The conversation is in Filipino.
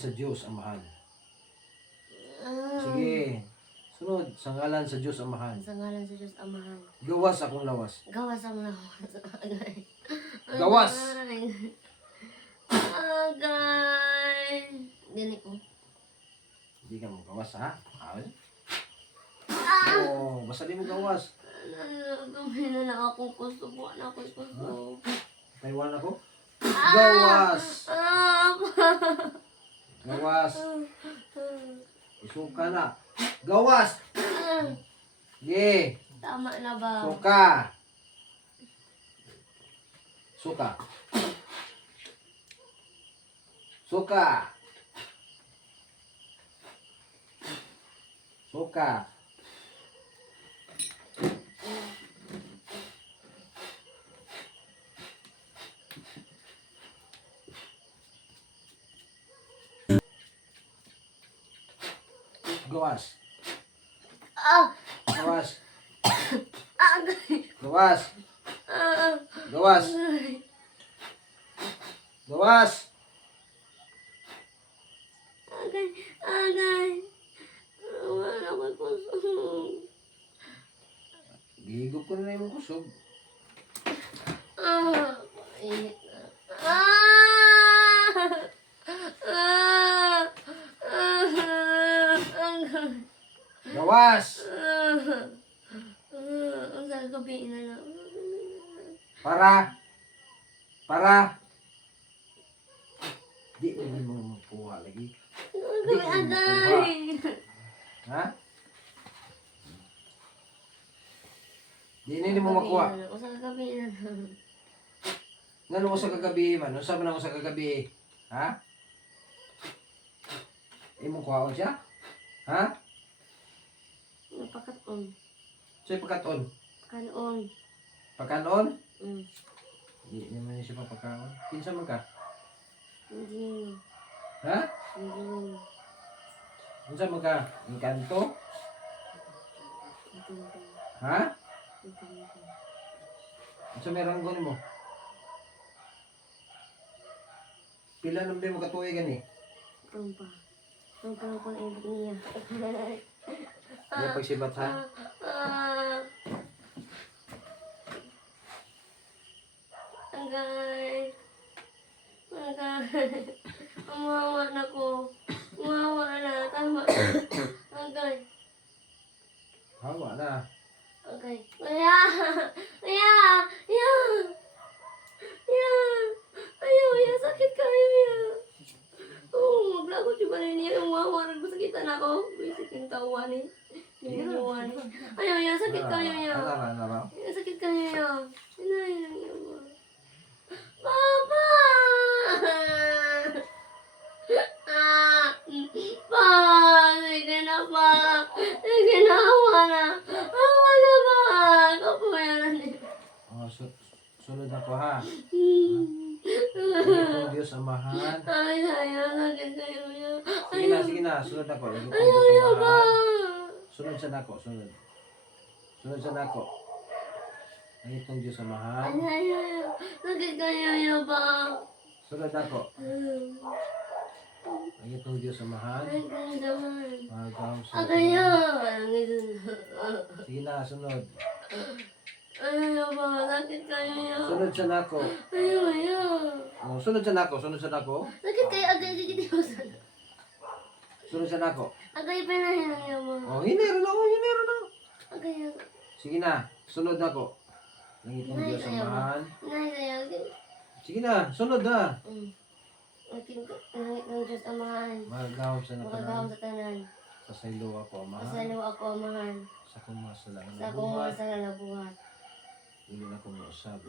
Sa Diyos Amahan. Sige. Sunod, sa ngalan sa Diyos Amahan. Sa ngalan sa Diyos Amahan. Gawas akong lawas. Gawas ang lawas. Gawas! Agay! Dili ko. Hindi ka mo gawas, ha? Oo, basta di mo gawas. Gawin na akong gusto. Buwan ako gusto. Taiwan ako? Gawas! Gawas! Isuka na. Gawas! Sige. Tama na ba? Suka. Suka. Suka. Suka. Gawas. Gawas. Gawas. Gawas. Gawas. Agay. Wala ko gusto. Gigop ko na yung kusog. Init na. Gawas. Ang sasabihin na lang. Para. Di mo makuha lagi. Di mo makuha. Ha? Di mo makuha. Ang sasabihin na lang. Ngano mo sa kagabi man? Ano sabi na mo sa kagabi? Ha? Imong kuhaon siya? Ha? Napakaton. Sa'yo pagkaton? Kanon. Pagkanon? Mm. Hindi naman siya papakaon. Kinsa man ka? Hindi. Ha? Hindi. Kinsa man ka? Encanto? Ha? Kinsa may ranggon mo? Pila nang mo katuig gani? Tumpa. Tumpa ko na ibig niya. Ano pagsibat ha? Agay. Umawa na ko. Umawa na. Tama. Agay. Hawa na. Agay. Kaya. Ayaw. Sakit kayo ya. Oo, maglagot yung ba niya. Umawa na. Sakitan ako. Basic yung tawa ni. Ayaw. Sakit kayo ya. Ano? Sakit kayo ya. Inayin. Papa! Pa! Sige na pa! Sige na, awa na! Awa na pa! Kapuyanan niya. Oh, sunod na ko ha. Ang Diyos Amahan. Ay, sakit kayo ya. Sige na. Sunod na ko. Ang Ayaw Diyos ya pa! Amahan. Sunod sa nako. Sunod sa nako. Ang itong Diyos Amahan. Ayaw. Sakit kayo ya pa! Sunod nako. Ang itong Diyos Amahan. Ay, gandaman. Magam sa Agayo! Sige na, sunod. Ayaw pa! Sakit kayo ya! Sunod sa nako. Ayaw. Oh, sunod sa nako. Sakit kayo agay gigitiyosan. Sunod sa nako. Agay pinahinang niya mo. Oh, hinero na. Agay. Sige na, sunod nako. Ang itong Diyos Amahan. Nay, Sige na, sunod na. Nangit ng Diyos Amahan. Magawam sa Magagawam natanan. sa tanan. Pasaylo ako, Amahan. Pasalo ako, Amahan. Sa kong masalangan Sa na akong buhat. masala na buhat. Hindi na ko mausap.